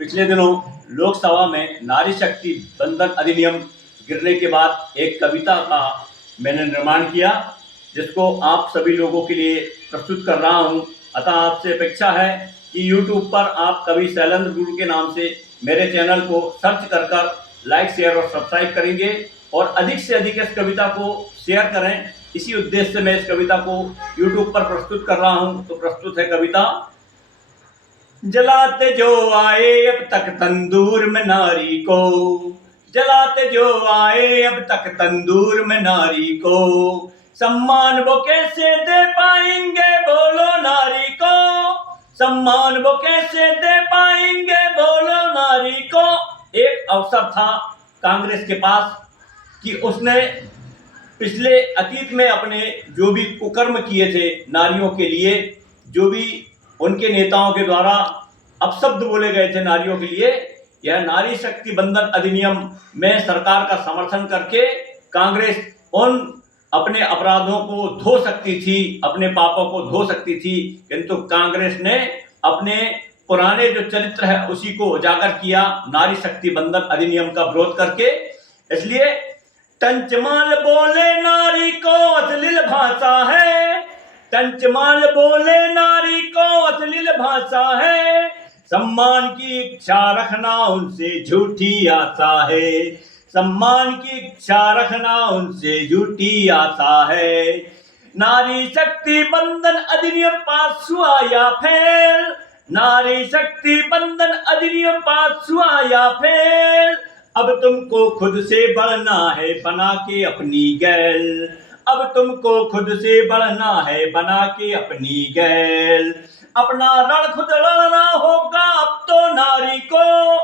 पिछले दिनों लोकसभा में नारी शक्ति बंधन अधिनियम गिरने के बाद एक कविता का मैंने निर्माण किया, जिसको आप सभी लोगों के लिए प्रस्तुत कर रहा हूं। अतः आपसे अपेक्षा है कि YouTube पर आप कवि शैलेंद्र गुरु के नाम से मेरे चैनल को सर्च कर लाइक, शेयर और सब्सक्राइब करेंगे और अधिक से अधिक इस कविता को शेयर करें। इसी उद्देश्य से मैं इस कविता को YouTube पर प्रस्तुत कर रहा हूं। तो प्रस्तुत है कविता। जलाते जो आए अब तक तंदूर में नारी को, जलाते जो आए अब तक तंदूर में नारी को, सम्मान वो कैसे दे पाएंगे बोलो नारी को, सम्मान वो कैसे दे पाएंगे बोलो नारी को। एक अवसर था कांग्रेस के पास कि उसने पिछले अतीत में अपने जो भी कुकर्म किए थे नारियों के लिए, जो भी उनके नेताओं के द्वारा अपशब्द बोले गए थे नारियों के लिए, यह नारी शक्ति बंधन अधिनियम में सरकार का समर्थन करके कांग्रेस उन अपने अपराधों को धो सकती थी, अपने पापों को धो सकती थी। किंतु कांग्रेस ने अपने पुराने जो चरित्र है उसी को उजागर किया नारी शक्ति बंधन अधिनियम का विरोध करके। इसलिए टंचमाल बोले नारी को अश्लील भाषा है, टंचमाल बोले नारी को अश्लील भाषा है, सम्मान की इच्छा रखना उनसे झूठी आशा है, सम्मान की इच्छा रखना उनसे झूठी आशा है। नारी शक्ति बंधन अधिनियम पास हुआ या फेल, नारी शक्ति बंधन अधिनियम पास हुआ या फेल, अब तुमको खुद से बढ़ना है बना के अपनी गैल, अब तुमको खुद से बढ़ना है बना के अपनी गैल। अपना रण खुद लड़ना होगा अब तो नारी को,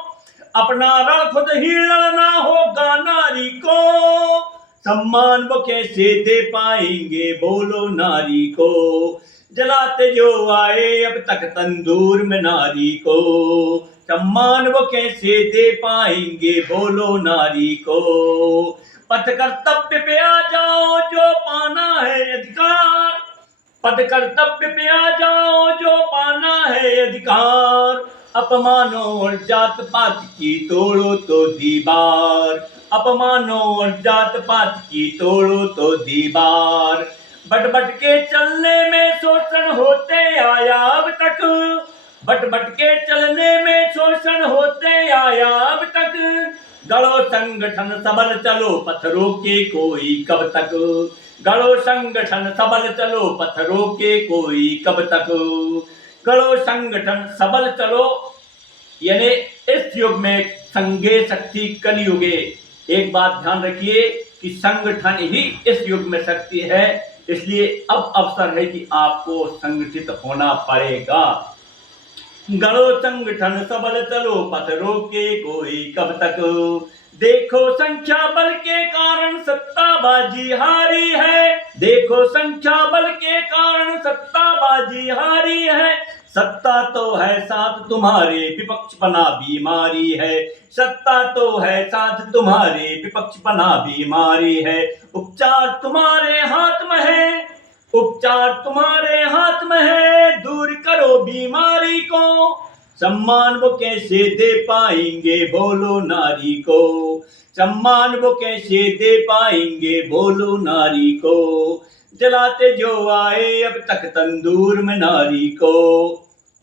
अपना रण खुद ही लड़ना होगा नारी को, सम्मान वो कैसे दे पाएंगे बोलो नारी को, जलाते जो आए अब तक तंदूर में नारी को, सम्मान वो कैसे दे पाएंगे बोलो नारी को। पथ कर्तव्य पे आ जाओ जो पाना है अधिकार, पथ कर्तव्य पे आ जाओ जो पाना है अधिकार, अपमानों और जात पात की तोड़ो तो दीवार, अपमानों और जात पात की तोड़ो तो दीवार। बट बट के चलने में शोषण होते आया अब तक, बट बट के चलने में शोषण होते आया अब तक, गढ़ो संगठन सबल चलो पथ रोके कोई कब तक, गढ़ो संगठन सबल चलो पथ रोके कोई कब तक, गढ़ो संगठन सबल चलो। यानी इस युग में संघे शक्ति कलयुगे। एक बात ध्यान रखिए कि संगठन ही इस युग में शक्ति है, इसलिए अब अवसर है कि आपको संगठित होना पड़ेगा। गढ़ो संगठन सबल चलो पथ रोके कोई कब तक, देखो संख्या बल के कारण सत्ताबाजी हारी है, देखो संख्या बल के कारण सत्ताबाजी हारी है, सत्ता तो है साथ तुम्हारे विपक्ष बना बीमारी है, सत्ता तो है साथ तुम्हारे विपक्ष बना बीमारी है, उपचार तुम्हारे हाथ में है, उपचार तुम्हारे हाथ में है, दूर करो बीमारी को, सम्मान वो कैसे दे पाएंगे बोलो नारी को, सम्मान वो कैसे दे पाएंगे बोलो नारी को, जलाते जो आए अब तक तंदूर में नारी को।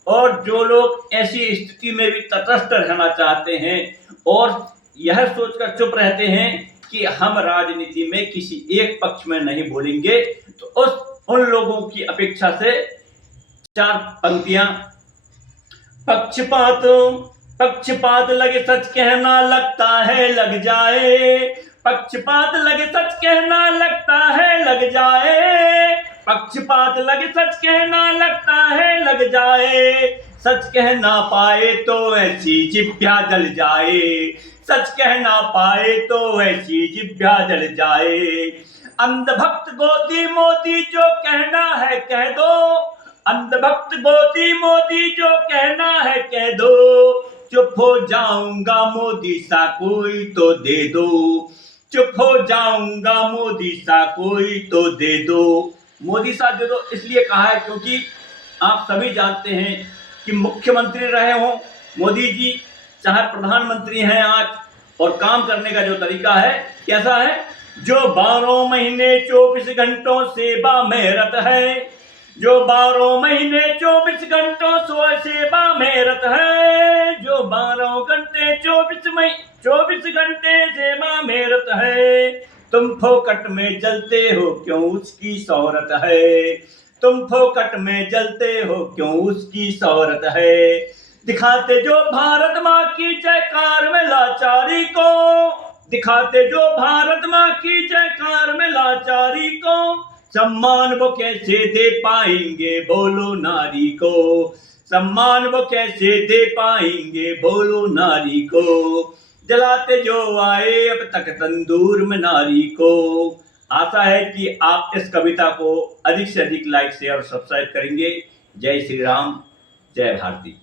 और जो लोग ऐसी स्थिति में भी तटस्थ रहना चाहते हैं और यह सोचकर चुप रहते हैं कि हम राजनीति में किसी एक पक्ष में नहीं बोलेंगे, तो उन लोगों की अपेक्षा से चार पंक्तियां। पक्षपात पक्षपात लगे सच कहना लगता है लग जाए, पक्षपात लगे सच कहना लगता है लग जाए, पक्षपात लगे सच कहना लगता है लग जाए, सच कह ना पाए तो ऐसी जिभ्या जल जाए, सच कह ना पाए तो ऐसी जिभ्या जल जाए। अंधभक्त गोदी मोदी जो कहना है कह दो, अंधभक्त गोदी मोदी जो कहना है कह दो, चुप हो जाऊंगा मोदी सा कोई तो दे दो, चुप हो जाऊंगा मोदी सा कोई तो दे दो। मोदी सा दे दो इसलिए कहा है क्योंकि आप सभी जानते हैं कि मुख्यमंत्री रहे हों मोदी जी, चाहे प्रधानमंत्री हैं आज, और काम करने का जो तरीका है कैसा है, जो 12 महीने 24 घंटों सेवा में रत है, जो 12 महीने 24 घंटों सेवा में रत है, जो 12 घंटे 24 घंटे सेवा में रत है, तुम फोकट में जलते हो क्यों उसकी शौहरत है, तुम फोकट में जलते हो क्यों उसकी शौहरत है। दिखाते जो भारत माँ की जयकार में लाचारी को, दिखाते जो भारत माँ की जयकार में लाचारी को, सम्मान वो कैसे दे पाएंगे बोलो नारी को, सम्मान वो कैसे दे पाएंगे बोलो नारी को। जलाते जो आए अब तक तंदूर में नारी को। आशा है कि आप इस कविता को अधिक से अधिक लाइक शेयर और सब्सक्राइब करेंगे। जय श्री राम, जय भारती।